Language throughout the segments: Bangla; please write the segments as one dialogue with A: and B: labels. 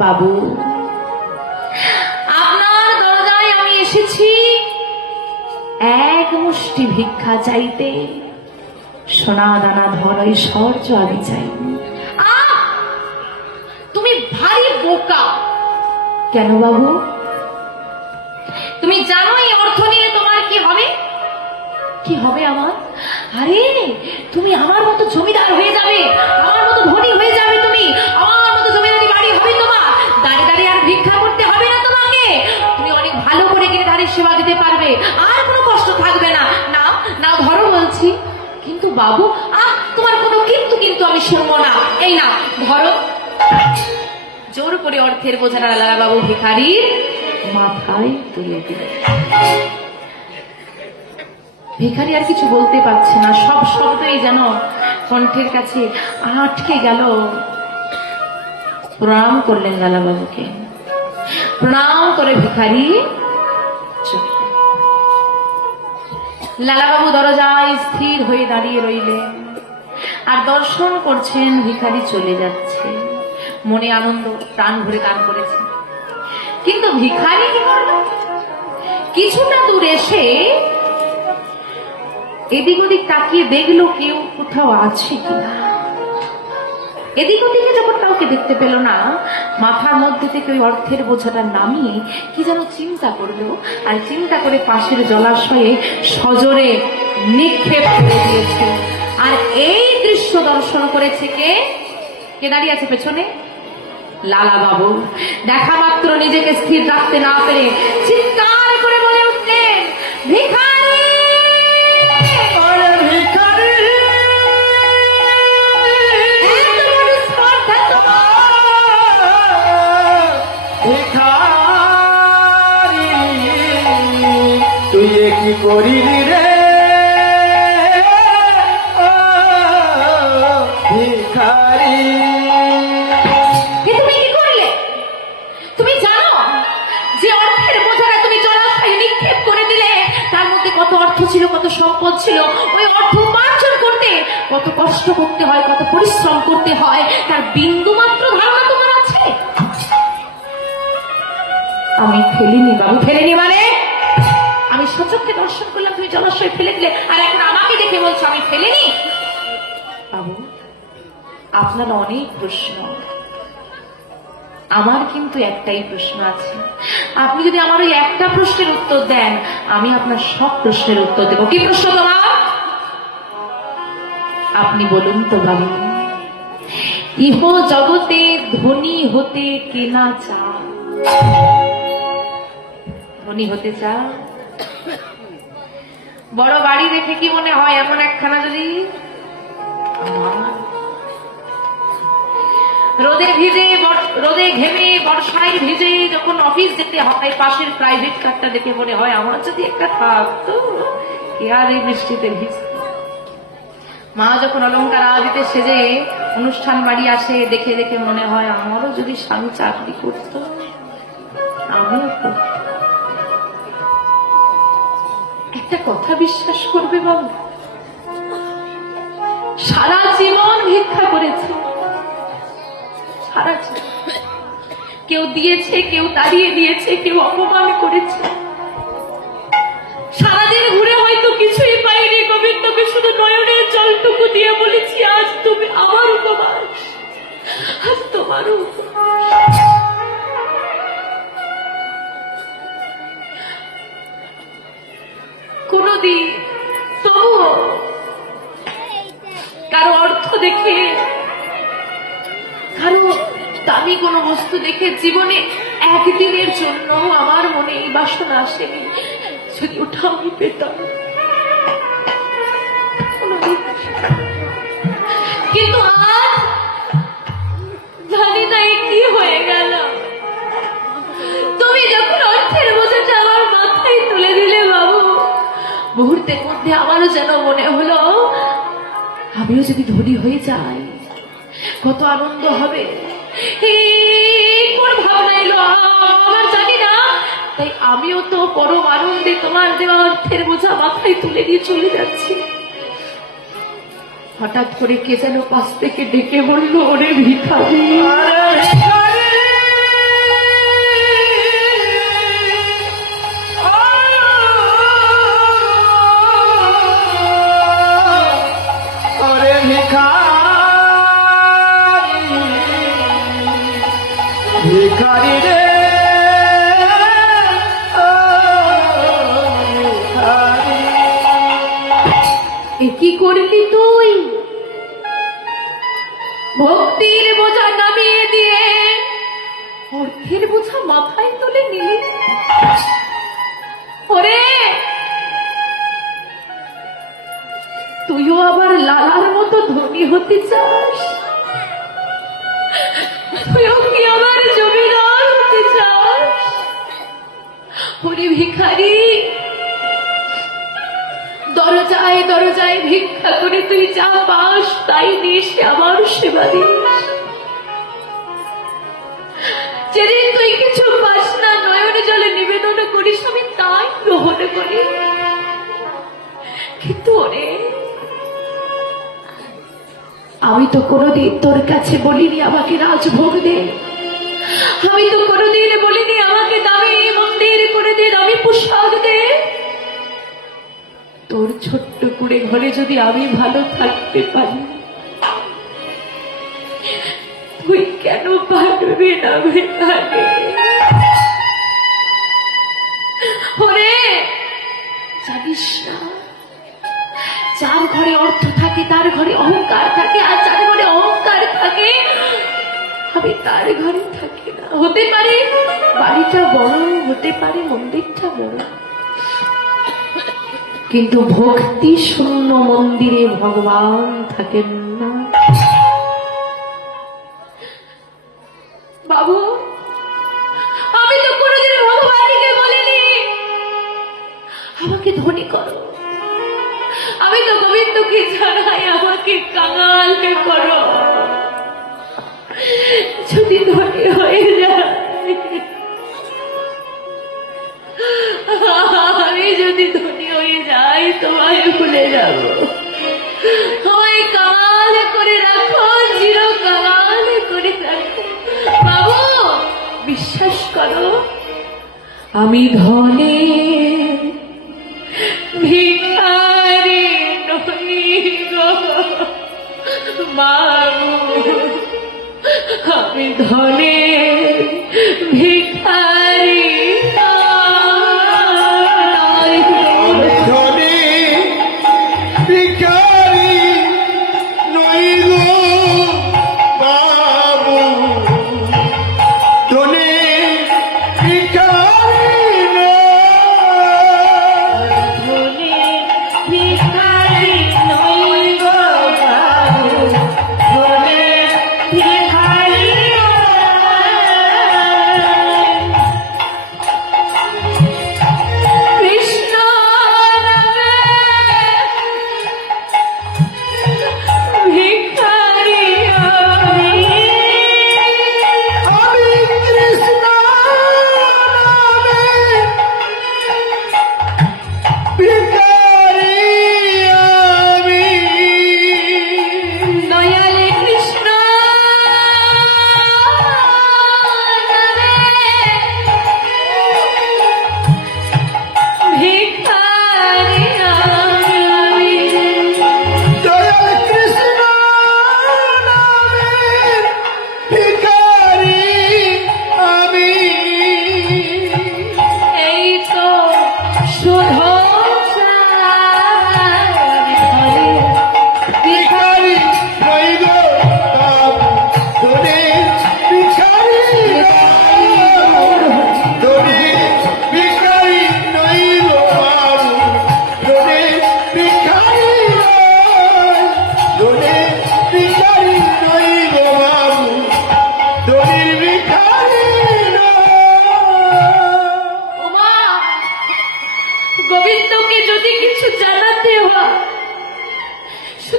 A: বাবু। আপনার দরজায় আমি এসেছি। এক মুষ্টি ভিক্ষা চাইতে সোনা দানা ধরই সর্য আমি চাই। তুমি ভারী বোকা। কেন বাবু? তুমি জানো এই অর্থ নিয়ে তোমার কি হবে? কি হবে আমার? আরে তুমি আমার মতো জমিদার হয়ে যাবে আমার মতো ধনী হয়ে যাবে তুমি। আমার মতো জমিদারি বাড়ি হবে তোমার দাঁড়িয়ে দাঁড়িয়ে আর ভিক্ষা করতে হবে না তোমাকে তুমি অনেক ভালো করে গিরধারীর সেবা দিতে পারবে। আর কোনো কষ্ট থাকবে না। না না ধরো বলছি। কিন্তু বাবু, আহ, তোমার কোনো কিন্তু কিন্তু আমি শুনব না। এই না ধরো। জোর করে অর্থের বোঝাটা লালা বাবু ভিখারির মাথায় তুলে দিলেন ভিখারি আর কিছু বলতে পারছে না। সব শব্দই যেন কণ্ঠের কাছে আটকে গেল। প্রণাম করলেন লালাবাবুকে। প্রণাম করে ভিখারি। লালাবাবু দরজায় স্থির হয়ে দাঁড়িয়ে রইলেন আর দর্শন করছেন ভিখারি চলে যাচ্ছে। মনে আনন্দ, প্রাণ ভরে দান করেছে কিন্তু ভিখারি কিছুটা দূর এসে এদিক ওদিক তাকিয়ে দেখল কেউ কোথাও আছে কিনা। এদিক ওদিকে যখন কাউকে দেখতে পেল না, মাথার মধ্যে থেকে ওই অর্থের বোঝাটা নামিয়ে কি যেন চিন্তা করল, আর চিন্তা করে পাশের জলাশয়ে সজোরে নিক্ষেপ করে দিয়েছে। আর এই দৃশ্য দর্শন করেছে কে? কে দাঁড়িয়ে আছে পেছনে? লালা বাবু দেখা মাত্র নিজেকে স্থির রাখতে না পেরে চিৎকার করে বলে উঠলেন, ভিখারি
B: করিলি রে।
A: তার মধ্যে কত অর্থ ছিল, কত সম্পদ ছিল, ওই অর্থ উপার্জন করতে কত কষ্ট করতে হয়, কত পরিশ্রম করতে হয়, তার বিন্দু মাত্র আমি ফেলিনি বাবু, ফেলিনি মানে? আমি সচক্ষে দর্শন করলাম, তুমি জলাশয়ে ফেলে দিলে। আর এখন আমাকে দেখে বলছো, আমি ফেলিনি? বাবু, আপনার অনেক প্রশ্ন। আমার কিন্তু একটাই প্রশ্ন আছে। আপনি যদি আমার ওই একটা প্রশ্নের উত্তর দেন, আমি আপনার সব প্রশ্নের উত্তর দেব। কি প্রশ্ন তোমার? আপনি বলুন তো, বাবু। ইহ জগতে ধনী হতে কেনা চা ধনী হতে চা বড় বাড়ি দেখে কি মনে হয়? এমন একখানা যদি? রোদে ভিজে রোদে ঘেমে বর্ষায় ভিজে যখন অফিস যেতে হয়, পাশের প্রাইভেট কারটা দেখে মনে হয়, আমার যদি একটা থাকতো, কে আর এই বৃষ্টিতে মা যখন অলঙ্কার আদিতে সেজে অনুষ্ঠান বাড়ি আসে, দেখে দেখে মনে হয়, আমারও যদি স্বামী চাকরি করতো, আমিও করতাম। একটা কথা বিশ্বাস করবে বাবু? সারা জীবন ভিক্ষা করেছে। সারা কেউ দিয়েছে, কেউ তাড়িয়ে দিয়েছে, কেউ অপমান করেছে। সারাদিন ঘুরে হয়তো কিছুই পাইনি গোবিন্দকে শুধু নয়নের জলটুকু দিয়ে বলেছি, আজ তুমি আমার উপবাস আজ তোমারও উপবাস। কোনদিন তবুও কারও অর্থ দেখে, কারও দামি কোনো বস্তু দেখে জীবনে একদিনের জন্য আমার মনে এই বাসনা আসেনি যদি ওটা আমি পেতাম। কিন্তু মুহূর্তের মধ্যে আমারও যেন মনে হলো, আমিও যদি ধনী হয়ে যাই, কত আনন্দ হবে। ভাবনা এলো আমার জানি না, তাই আমিও তো পরম আনন্দে তোমার দেওয়া অর্থের বোঝা মাথায় তুলে দিয়ে চলে যাচ্ছি। হঠাৎ করে কে যেন পাশ থেকে ডেকে বলল, ওরে ভিখারি। কি করলি তুই? ভক্তির বোঝা নামিয়ে দিয়ে অর্থের বোঝা মাথায় তুলে নিলি। ওরে! তুইও আবার লালার মতো ধনী হতে চাস? যা পাস, তাই নিস আমার সেবা দিস। যেদিন তুই কিছু পাস না, নয়নে জলে নিবেদন করিস, আমি তাই গ্রহণ করি। কিন্তু ওরে আমি তো কোনোদিন তোর কাছে বলিনি আমাকে রাজভোগ দে। আমি তো কোনোদিন বলিনি আমাকে দামি মন্দির করে দে, দামি পোশাক দে। তোর ছোট্ট কুড়ে ঘরে যদি আমি ভালো থাকতে পারি, তুই কেন পারবি না জানিস না। যার ঘরে অর্থ থাকে, তার ঘরে অহংকার থাকে, আর যার ঘরে অহংকার থাকে, আমি তার ঘরে থাকি না। হতে পারে বাড়িটা বড়, হতে পারে মন্দিরটা বড়। কিন্তু ভক্তি শূন্য মন্দিরে ভগবান থাকেন না। বাবু, আমি তো কোনোদিন ভগবানকে বলিনি। আমাকে ধনী করো। গোবিন্দকে জানাই আমাকে কাঙাল করো। যদি ধনী হয়ে যায়। আমি যদি ধনী হয়ে যাই, তোমায় ভুলে যাব। আমি ধনে। আমি ধনে ভিখারি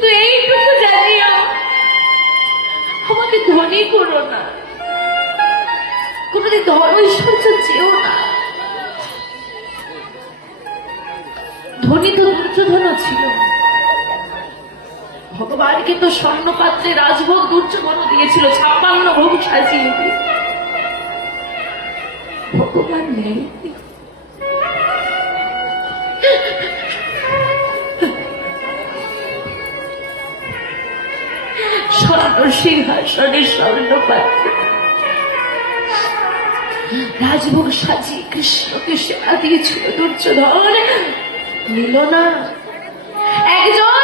A: শুধু এইটুকু জানিও, আমাকে ধনী করো না। কোনোদিন ধন ঐশ্বর্য চেও না। ধনী তো দুর্যোধন ছিল। ভগবানকে তো স্বর্ণ পাত্রে রাজভোগ দুর্যোধন দিয়েছিল, ছাপ্পান্ন ভোগ সাজিয়ে ভগবান নেই। স্বর্ণ সিংহাসনে স্বর্ণ পাত্র রাজভোগ সাজিয়ে কৃষ্ণকে সেবা দিয়েছিল দুর্যোধন। নিল না। একজন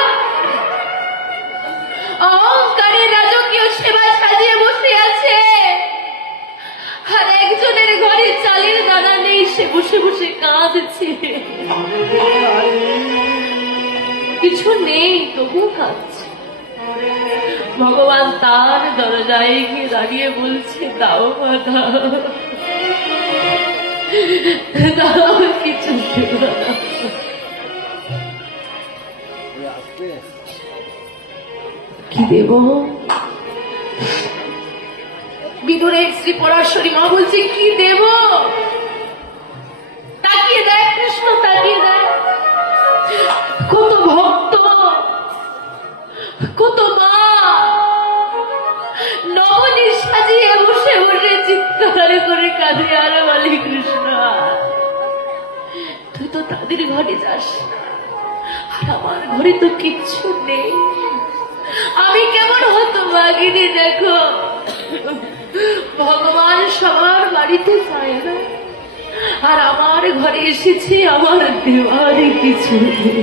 A: অহংকারী রাজকীয় সেবা সাজিয়ে বসে আছে। আর একজনের ঘরে চালের দানা নেই, সে বসে বসে কাঁদছে। কিছু নেই তবু কাঁদছে। ভগবান তার দরজায় গিয়ে দাঁড়িয়ে বলছে, দাও দাও কিছু কি দেব? বিদুরের শ্রী পরাশরী মা বলছে, কি দেব? তাকিয়ে দেখ কৃষ্ণ, তাকিয়ে দেখ। কত ভক্ত, কত চিৎকার করে কাঁদে আর বলে কৃষ্ণ, তুই তো তাদের ঘরে যাস আর আমার ঘরে তো কিচ্ছু নেই। আমি কেমন হতো মাগিনি দেখো। ভগবান সবার বাড়িতে যায় না, আর আমার ঘরে এসেছি আমার দেওয়ারে কিছু নেই।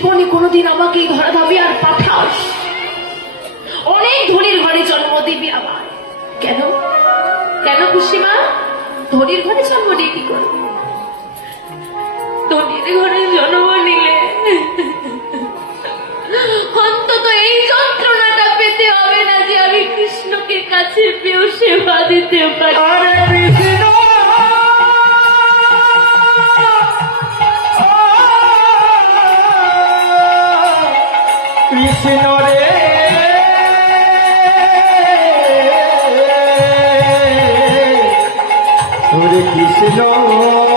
A: জীবনে কোনোদিন আমাকে এই ধরাধামে আর পাঠাস অনেক ধনির ঘরে জন্ম দিবি আমার। কেন? কেন খুশিমা ধনির ঘরে জন্ম নিয়ে কি করব? ধনির ঘরে জন্ম নিলে অন্তত এই যন্ত্রণাটা পেতে হবে না যে আমি কৃষ্ণকে কাছে পেয়েও সেবা দিতে পারি।
B: কৃষ্ণ রে। কৃষ্ণ।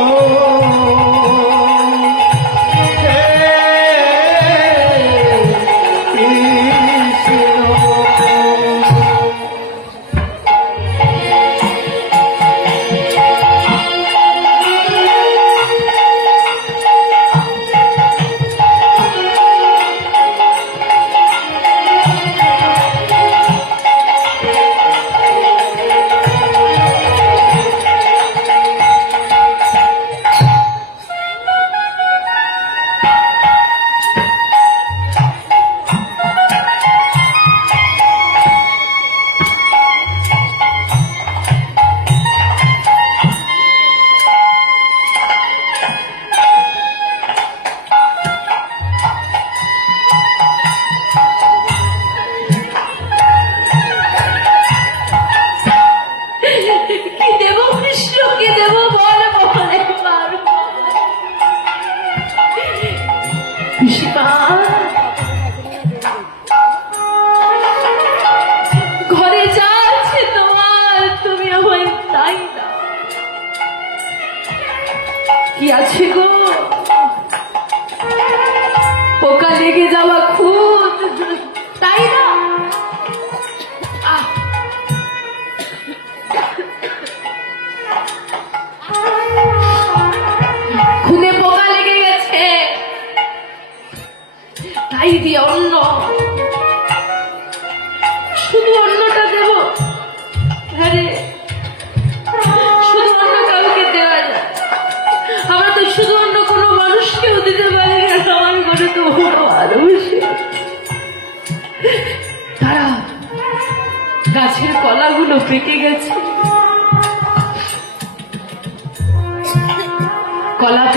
A: কি আছে গো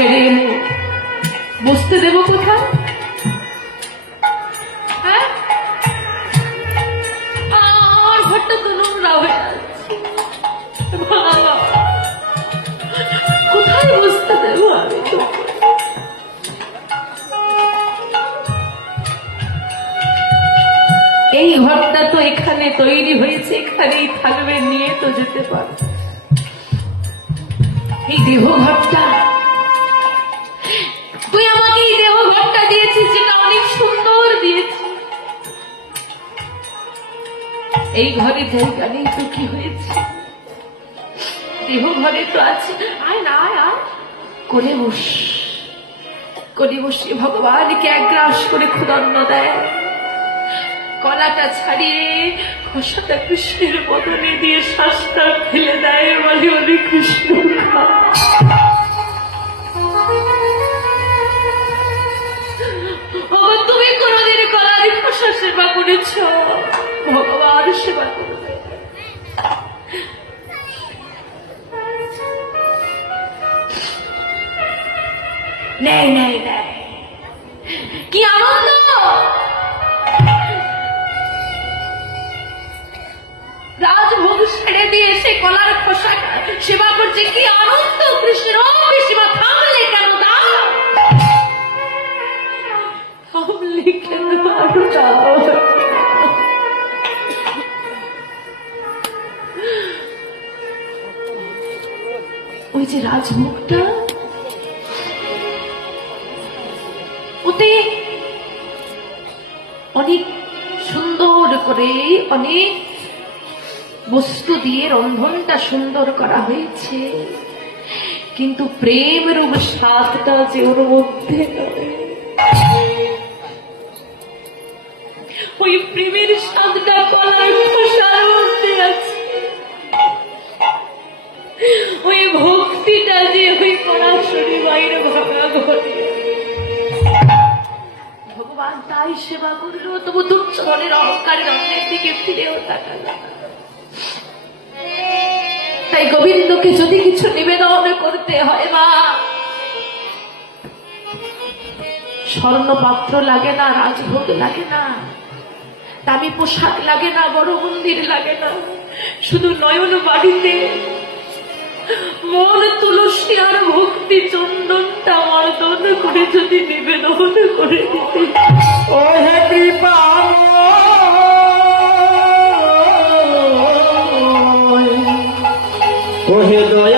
A: এনে বসতে দেবো কোথায় হ্যাঁ? কোথায়? এই ঘরটা তো এখানে তৈরি হয়েছে, এখানেই থাকবে, নিয়ে তো যেতে পারো এই দেহ ঘরটা এই ঘরে জায়গা নেই তো কি হয়েছে? দেহ ঘরে তো আছে। আয় না, আয় আয়। কোলে বস। কোলে বসে ভগবানকে এক গ্রাস করে ক্ষুদন্ন দেয়। কলাটা ছাড়িয়ে খোসাটা কৃষ্ণের বদলে দিয়ে শ্বাসটা ফেলে দেয় বলে বলে কৃষ্ণ তুমি কোনোদিন কলার খোসা সেবা করেছ? ভগবান সেবা করবে নেই নেই। কি আনন্দ! রাজভোগ ছেড়ে দিয়ে রন্ধনটা সুন্দর করা হয়েছে। কিন্তু প্রেম রূপ স্বাদটা যে ওর মধ্যে ওই প্রেমের স্বাদটা কলার খোসার মধ্যে আছে। ওই ভক্তিটা যে ওই ঘরে। ভগবান তাই সেবা করল, তবু তুচ্ছ অহংকারের অন্যের দিকে ফিরেও তাকাল। তাই গোবিন্দকে যদি কিছু নিবেদন করতে হয় মা। স্বর্ণ পাত্র লাগে না, রাজভোগ লাগে না, দামি পোশাক লাগে না, বড় মন্দির লাগে না, শুধু নয়ন বাড়িতে। মন, তুলসী আর ভক্তি চন্দনটা আমার করে যদি নিবেদন করে দিতে। কোহে দয়া